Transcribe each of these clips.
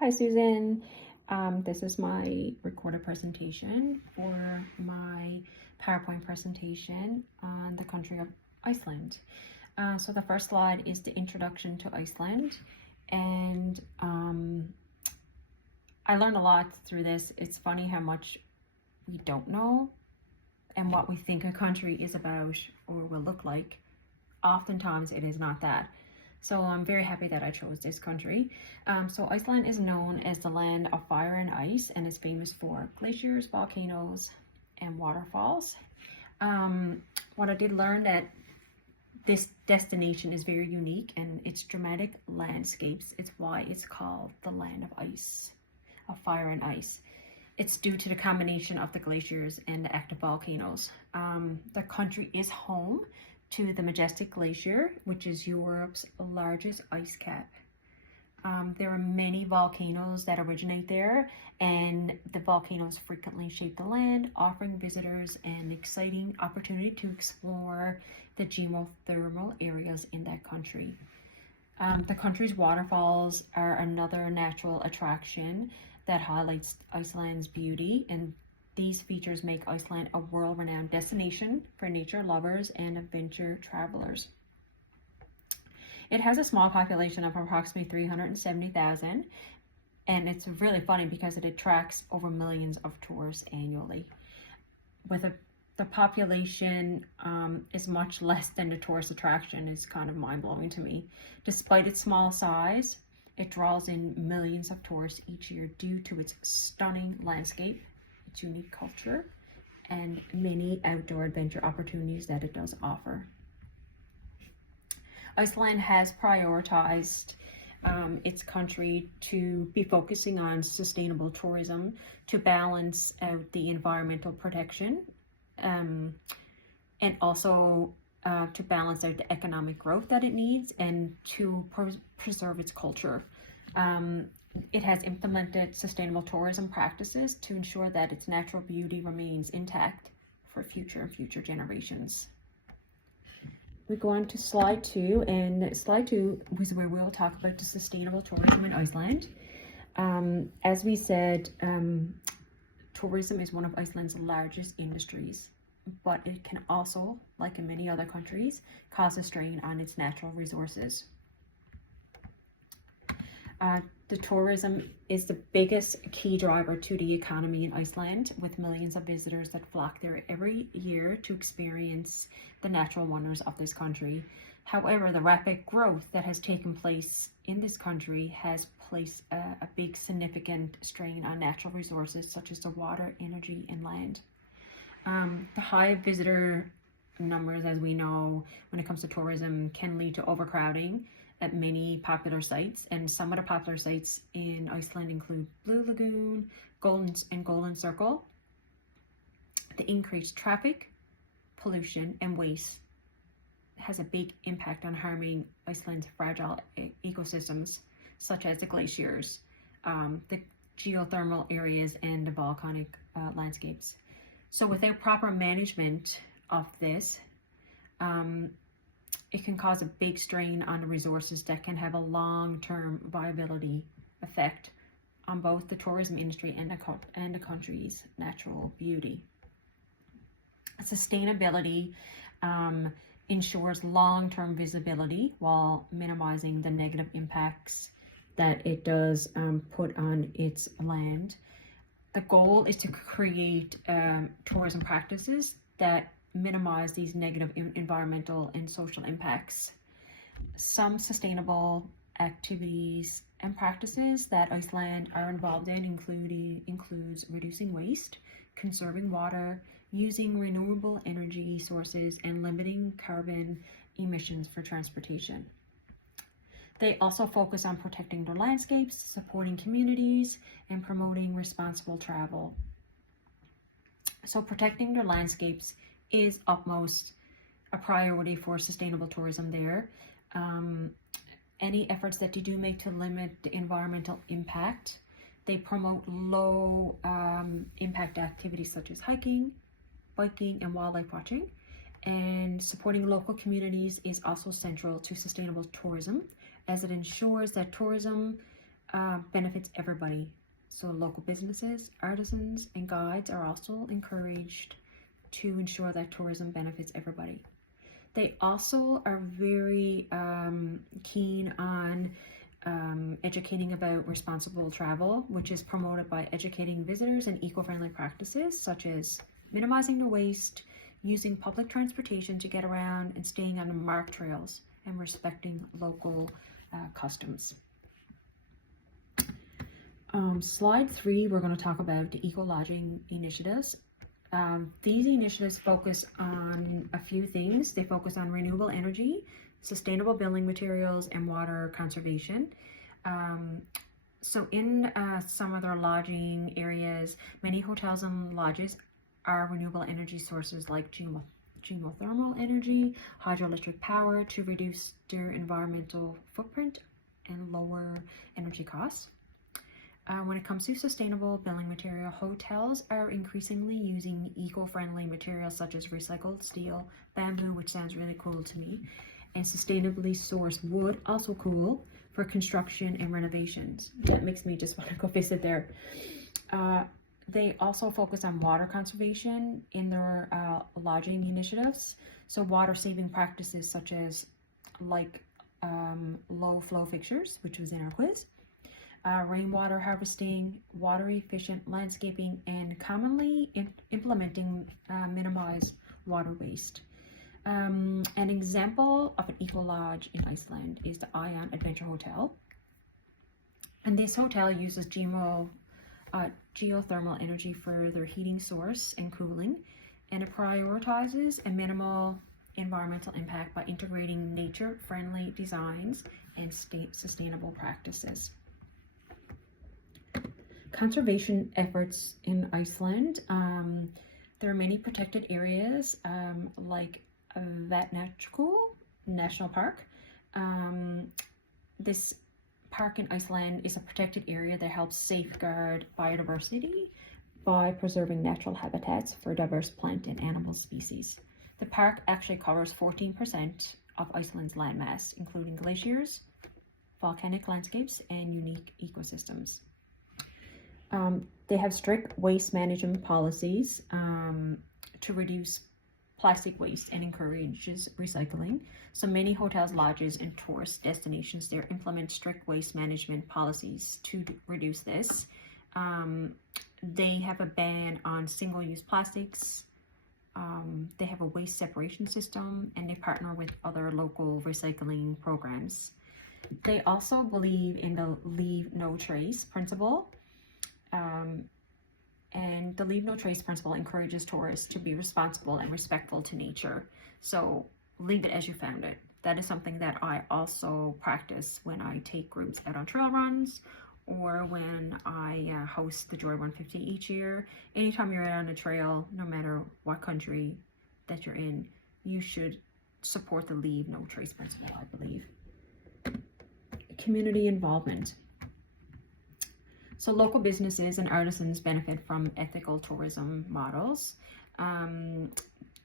Hi, Susan. This is my recorded presentation for my PowerPoint presentation on the country of Iceland. So the first slide is the introduction to Iceland, and I learned a lot through this. It's funny how much we don't know and what we think a country is about or will look like. Oftentimes it is not that. So I'm very happy that I chose this country. So Iceland is known as the land of fire and ice and is famous for glaciers, volcanoes, and waterfalls. What I did learn that this destination is very unique and its dramatic landscapes. It's why it's called the land of ice, of fire and ice. It's due to the combination of the glaciers and the active volcanoes. The country is home to the Majestic Glacier, which is Europe's largest ice cap. There are many volcanoes that originate there, and the volcanoes frequently shape the land, offering visitors an exciting opportunity to explore the geothermal areas in that country. The country's waterfalls are another natural attraction that highlights Iceland's beauty, and these features make Iceland a world-renowned destination for nature lovers and adventure travelers. It has a small population of approximately 370,000, and it's really funny because it attracts over millions of tourists annually. The population is much less than the tourist attraction is kind of mind-blowing to me. Despite its small size, it draws in millions of tourists each year due to its stunning landscape, its unique culture, and many outdoor adventure opportunities that it does offer. Iceland has prioritized its country to be focusing on sustainable tourism to balance out the environmental protection and also to balance out the economic growth that it needs and to preserve its culture. It has implemented sustainable tourism practices to ensure that its natural beauty remains intact for future generations. We go on to slide 2, and slide 2 is where we'll talk about the sustainable tourism in Iceland. As we said, tourism is one of Iceland's largest industries, but it can also, like in many other countries, cause a strain on its natural resources. The tourism is the biggest key driver to the economy in Iceland, with millions of visitors that flock there every year to experience the natural wonders of this country. However, the rapid growth that has taken place in this country has placed a big significant strain on natural resources such as the water, energy, and land. The high visitor numbers, as we know, when it comes to tourism, can lead to overcrowding at many popular sites, and some of the popular sites in Iceland include Blue Lagoon, Golden Circle. The increased traffic, pollution, and waste has a big impact on harming Iceland's fragile ecosystems, such as the glaciers, the geothermal areas, and the volcanic landscapes. So without proper management of this, it can cause a big strain on the resources that can have a long-term viability effect on both the tourism industry and the country's natural beauty. Sustainability ensures long-term visibility while minimizing the negative impacts that it does put on its land. The goal is to create tourism practices that minimize these negative environmental and social impacts. Some sustainable activities and practices that Iceland are involved in includes reducing waste, conserving water, using renewable energy sources, and limiting carbon emissions for transportation. They also focus on protecting their landscapes, supporting communities, and promoting responsible travel. So protecting their landscapes is utmost a priority for sustainable tourism there. Any efforts that you do make to limit the environmental impact, they promote low impact activities such as hiking, biking, and wildlife watching. And supporting local communities is also central to sustainable tourism, as it ensures that tourism benefits everybody. So local businesses, artisans, and guides are also encouraged to ensure that tourism benefits everybody. They also are very keen on educating about responsible travel, which is promoted by educating visitors in eco-friendly practices such as minimizing the waste, using public transportation to get around, and staying on marked trails and respecting local customs. Slide 3, we're going to talk about the eco-lodging initiatives. These initiatives focus on a few things. They focus on renewable energy, sustainable building materials, and water conservation. So in some of their lodging areas, many hotels and lodges are renewable energy sources like geothermal energy, hydroelectric power to reduce their environmental footprint and lower energy costs. When it comes to sustainable building material, hotels are increasingly using eco-friendly materials such as recycled steel, bamboo, which sounds really cool to me, and sustainably sourced wood, also cool, for construction and renovations. That makes me just want to go visit there. They also focus on water conservation in their lodging initiatives. So water saving practices such as low flow fixtures, which was in our quiz, rainwater harvesting, water efficient landscaping, and commonly implementing minimize water waste. An example of an eco-lodge in Iceland is the Ion Adventure Hotel. And this hotel uses geothermal energy for their heating source and cooling, and it prioritizes a minimal environmental impact by integrating nature-friendly designs and sustainable practices. Conservation efforts in Iceland. There are many protected areas like Vatnajökull National Park. This park in Iceland is a protected area that helps safeguard biodiversity by preserving natural habitats for diverse plant and animal species. The park actually covers 14% of Iceland's landmass, including glaciers, volcanic landscapes, and unique ecosystems. They have strict waste management policies to reduce plastic waste and encourages recycling. So many hotels, lodges, and tourist destinations there implement strict waste management policies to reduce this. They have a ban on single-use plastics. They have a waste separation system, and they partner with other local recycling programs. They also believe in the leave no trace principle. And the leave no trace principle encourages tourists to be responsible and respectful to nature. So leave it as you found it. That is something that I also practice when I take groups out on trail runs, or when I host the Joy 150 each year. Anytime you're out on a trail, no matter what country that you're in, you should support the leave no trace principle, I believe. Community involvement. So local businesses and artisans benefit from ethical tourism models.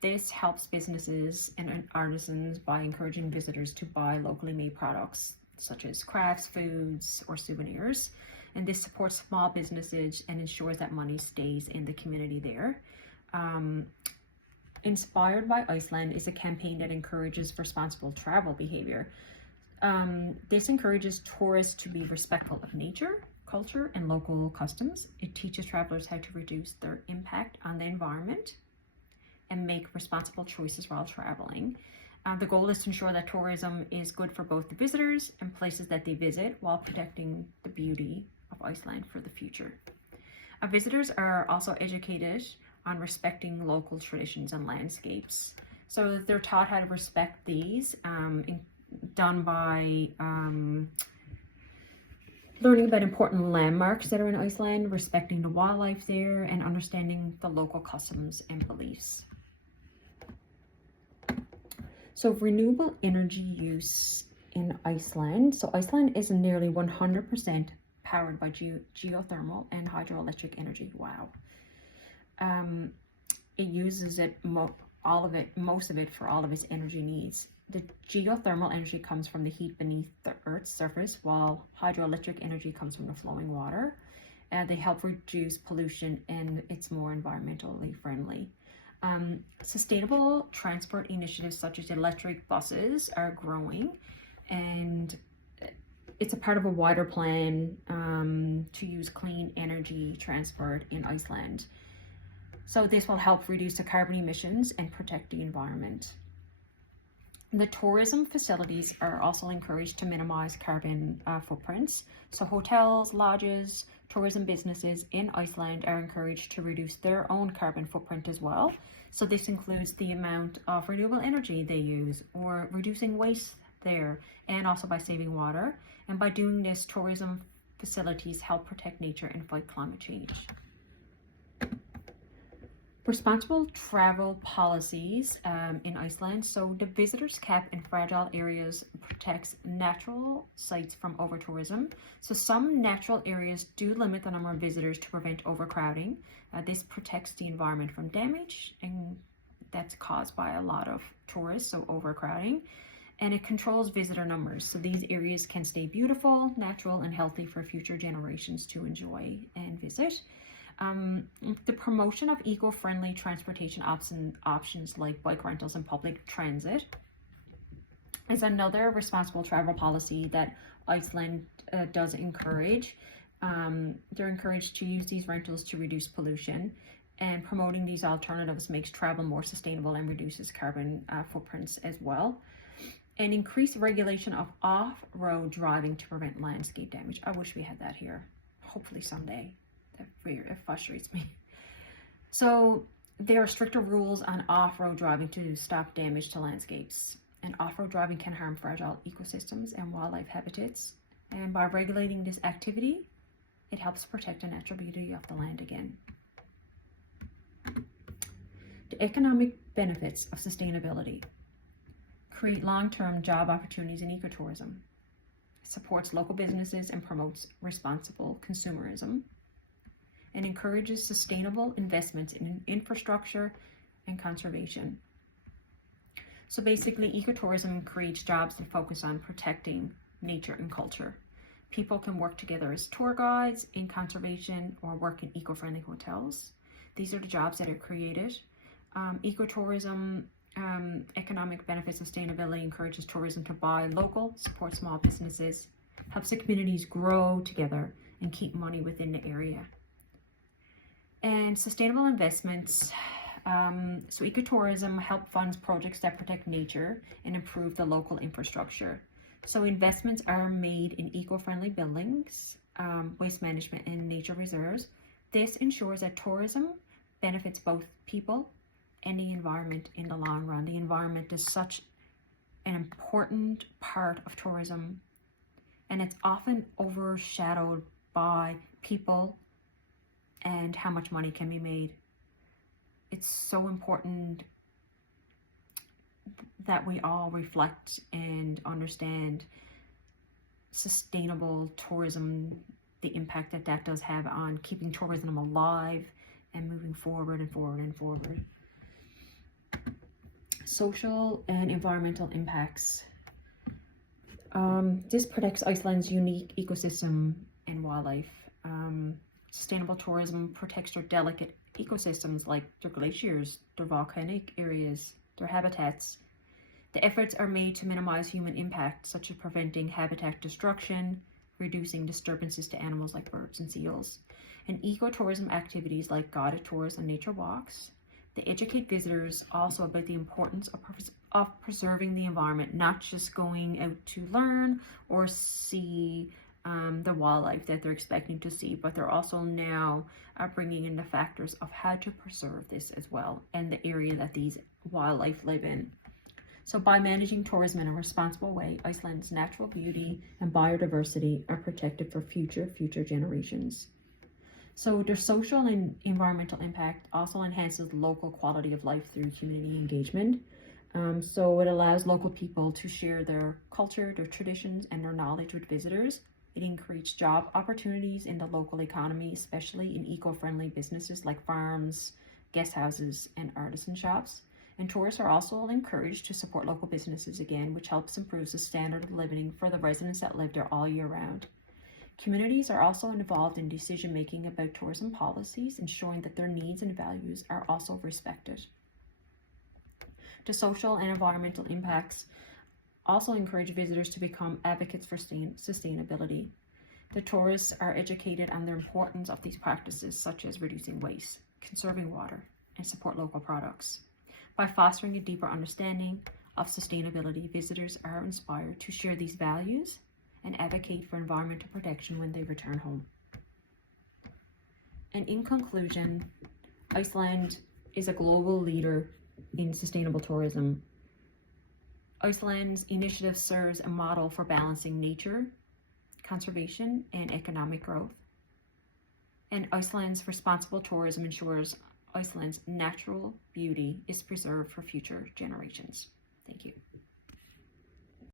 This helps businesses and artisans by encouraging visitors to buy locally made products such as crafts, foods, or souvenirs. And this supports small businesses and ensures that money stays in the community there. Inspired by Iceland is a campaign that encourages responsible travel behavior. This encourages tourists to be respectful of nature, culture, and local customs. It teaches travelers how to reduce their impact on the environment and make responsible choices while traveling. The goal is to ensure that tourism is good for both the visitors and places that they visit, while protecting the beauty of Iceland for the future. Visitors are also educated on respecting local traditions and landscapes. So they're taught how to respect these, done by learning about important landmarks that are in Iceland, respecting the wildlife there, and understanding the local customs and beliefs. So renewable energy use in Iceland. So Iceland is nearly 100% powered by geothermal and hydroelectric energy. Wow. It uses most of it for all of its energy needs. The geothermal energy comes from the heat beneath the Earth's surface, while hydroelectric energy comes from the flowing water. They help reduce pollution and it's more environmentally friendly. Sustainable transport initiatives such as electric buses are growing, and it's a part of a wider plan to use clean energy transport in Iceland. So this will help reduce the carbon emissions and protect the environment. The tourism facilities are also encouraged to minimize carbon footprints. So hotels, lodges, tourism businesses in Iceland are encouraged to reduce their own carbon footprint as well. So this includes the amount of renewable energy they use or reducing waste there, and also by saving water. And by doing this, tourism facilities help protect nature and fight climate change. Responsible travel policies in Iceland. So the visitors cap in fragile areas protects natural sites from over-tourism. So some natural areas do limit the number of visitors to prevent overcrowding. This protects the environment from damage, and that's caused by a lot of tourists, so overcrowding. And it controls visitor numbers. So these areas can stay beautiful, natural, and healthy for future generations to enjoy and visit. The promotion of eco-friendly transportation options like bike rentals and public transit is another responsible travel policy that Iceland does encourage. They're encouraged to use these rentals to reduce pollution, and promoting these alternatives makes travel more sustainable and reduces carbon footprints as well. And increased regulation of off-road driving to prevent landscape damage. I wish we had that here. Hopefully someday. It frustrates me. So there are stricter rules on off-road driving to stop damage to landscapes. And off-road driving can harm fragile ecosystems and wildlife habitats. And by regulating this activity, it helps protect the natural beauty of the land again. The economic benefits of sustainability: create long-term job opportunities in ecotourism, supports local businesses and promotes responsible consumerism, and encourages sustainable investments in infrastructure and conservation. So basically, ecotourism creates jobs that focus on protecting nature and culture. People can work together as tour guides in conservation or work in eco-friendly hotels. These are the jobs that are created. Ecotourism economic benefits. Sustainability encourages tourism to buy local, support small businesses, helps the communities grow together, and keep money within the area. And sustainable investments. So ecotourism help funds projects that protect nature and improve the local infrastructure. So investments are made in eco-friendly buildings, waste management, and nature reserves. This ensures that tourism benefits both people and the environment in the long run. The environment is such an important part of tourism, and it's often overshadowed by people and how much money can be made. It's so important that we all reflect and understand sustainable tourism, the impact that that does have on keeping tourism alive and moving forward and forward and forward. Social and environmental impacts. This protects Iceland's unique ecosystem and wildlife. Sustainable tourism protects their delicate ecosystems like their glaciers, their volcanic areas, their habitats. The efforts are made to minimize human impact, such as preventing habitat destruction, reducing disturbances to animals like birds and seals. And ecotourism activities like guided tours and nature walks. They educate visitors also about the importance of preserving the environment, not just going out to learn or see the wildlife that they're expecting to see, but they're also now bringing in the factors of how to preserve this as well and the area that these wildlife live in. So by managing tourism in a responsible way, Iceland's natural beauty and biodiversity are protected for future generations. So their social and environmental impact also enhances local quality of life through community engagement. So it allows local people to share their culture, their traditions, and their knowledge with visitors. It creates job opportunities in the local economy, especially in eco-friendly businesses like farms, guest houses, and artisan shops. And tourists are also encouraged to support local businesses again, which helps improve the standard of living for the residents that live there all year round. Communities are also involved in decision making about tourism policies, ensuring that their needs and values are also respected. The social and environmental impacts also encourage visitors to become advocates for sustainability. The tourists are educated on the importance of these practices, such as reducing waste, conserving water, and support local products. By fostering a deeper understanding of sustainability, visitors are inspired to share these values and advocate for environmental protection when they return home. And in conclusion, Iceland is a global leader in sustainable tourism. Iceland's initiative serves a model for balancing nature, conservation, and economic growth. And Iceland's responsible tourism ensures Iceland's natural beauty is preserved for future generations. Thank you.